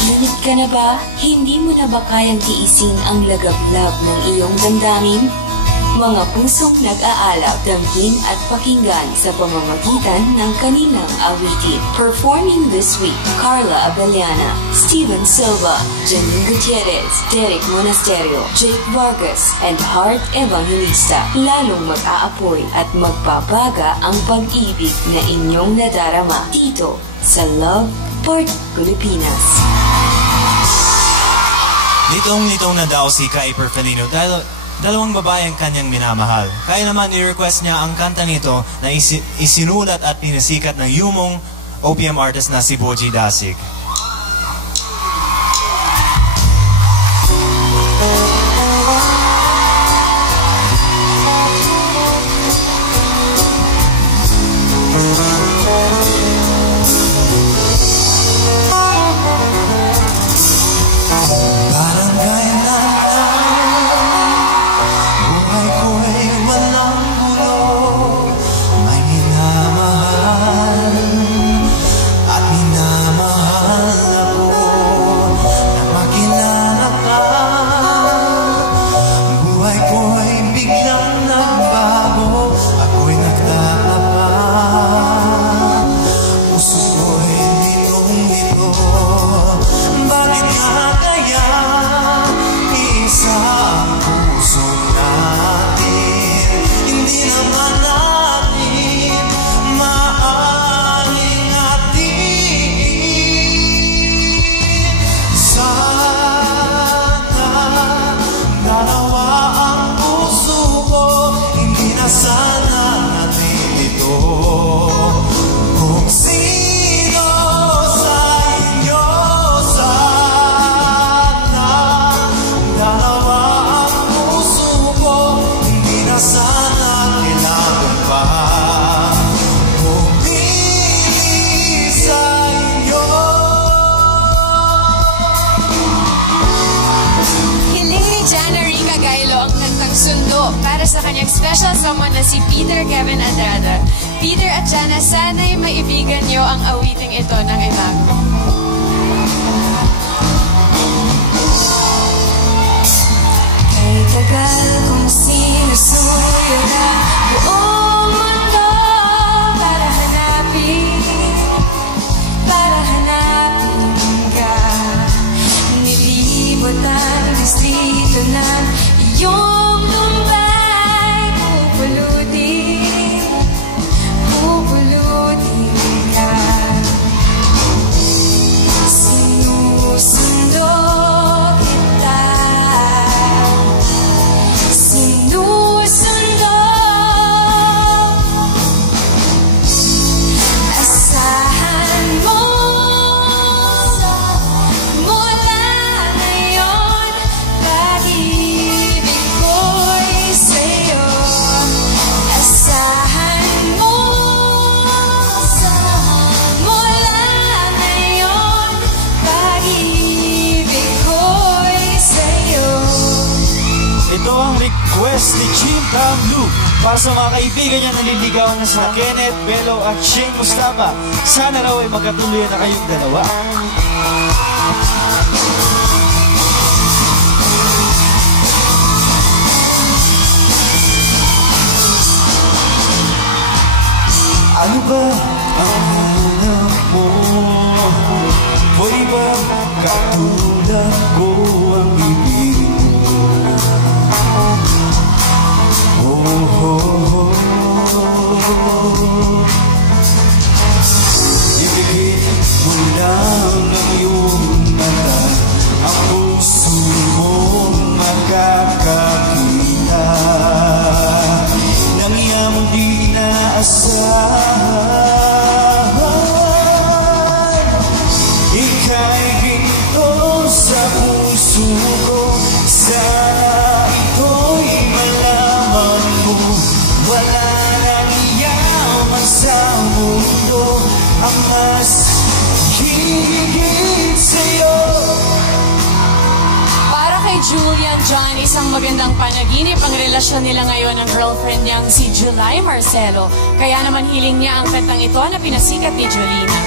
Init ka na ba? Hindi mo na ba kayang tiisin ang lagablab ng iyong damdamin? Mga pusong nag-aalab, damhin at pakinggan sa pamamagitan ng kanilang awitin. Performing this week, Carla Abellana, Steven Silva, Janine Gutierrez, Derek Monasterio, Jake Vargas, and Heart Evangelista. Lalong mag-aapoy at magpapaga ang pag-ibig na inyong nadarama dito sa Love Part Pilipinas. Nitong-nitong na daw si Kai Perfilino dahil dalawang babae ang kanyang minamahal. Kaya naman i-request niya ang kanta nito na isinulat at pinasikat ng yumong OPM artist na si Boji Dasig. Para sa kanyang special someone na si Peter Kevin Andrada. Peter at Jana, sana'y maibigan niyo ang awiting ito ng imago. Kay tagal kong sinusuyo na buong mundo para hanapin ka. Nilibot ang distrito na iyong ni Jim Kamlu para sa mga kaibigan niya naliligawan na sina Kenneth, Bello at Shane Mustafa. Sana raw ay magkatuloy na kayong dalawa. Ano ba ang hanap mo? Pwede ba katulad ko ang ibig mo? Ibigay mo lang ang iyong mata, ang puso mong makakakita ng iyong di naasahan. Ika'y ginto sa puso ko, sana ito'y malaman mo. Wala nang iyaman sa mundo ang mas higit sa'yo. Para kay Julian John, isang magandang panaginip ang relasyon nila ngayon ng girlfriend niyang si July Marcelo. Kaya naman hiling niya ang kantang ito na pinasikat ni Jolina.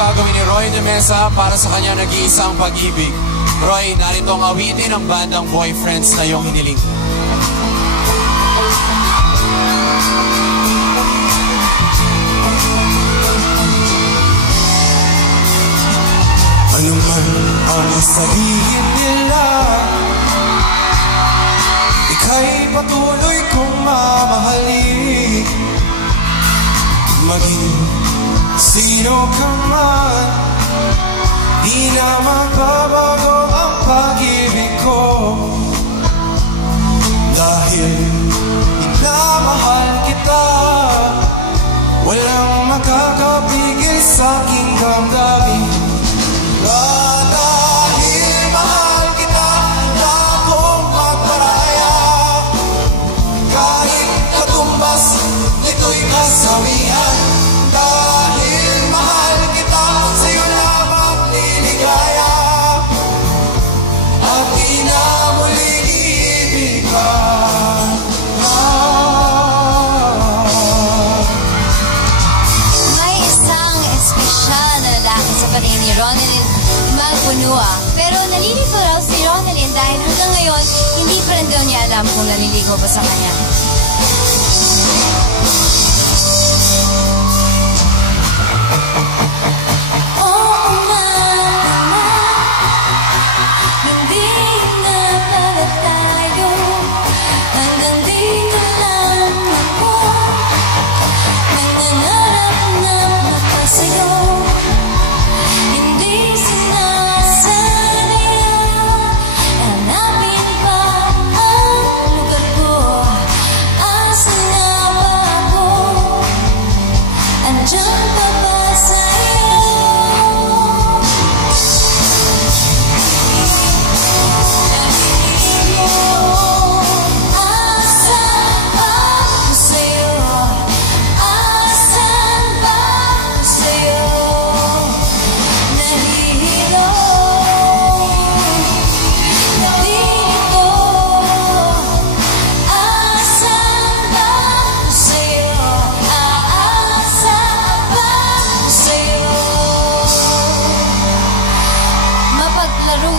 gagawin ni Roy de Mesa para sa kanya nag-iisang pag-ibig. Roy, narito ang awitin ng bandang Boyfriends na iyong hiniling. Ano man ang sabihin nila, ika'y patuloy kong mamahalin. Maging sino ka man, di na magbabago ang pag-ibig ko. Dahil minamahal kita, walang makakapigil sa aking damdamin. Dahil mahal kita, na akong magparaya. Kahit katumbas, nito'y kasawian. Dahil mahal kita, sa'yo lamang niligaya. At di na muling iibigan. May isang espesyal na lalaki sa paningin ni Ronalyn Magpunua. Pero nalilito raw si Ronalyn dahil hanggang ngayon, hindi pa rin daw niya alam kung naliligo ba sa kanya.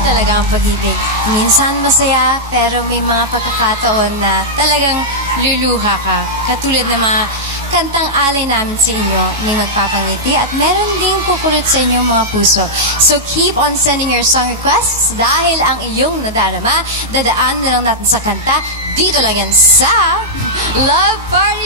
Talaga ang pag-ibig. Minsan masaya, pero may mga pagkakataon na talagang luluha ka. Katulad ng mga kantang alay namin sa inyo, may magpapangiti at meron ding kukulit sa inyo mga puso. So keep on sending your song requests dahil ang iyong nadarama, dadaan na lang natin sa kanta. Dito lang yan sa Love Party!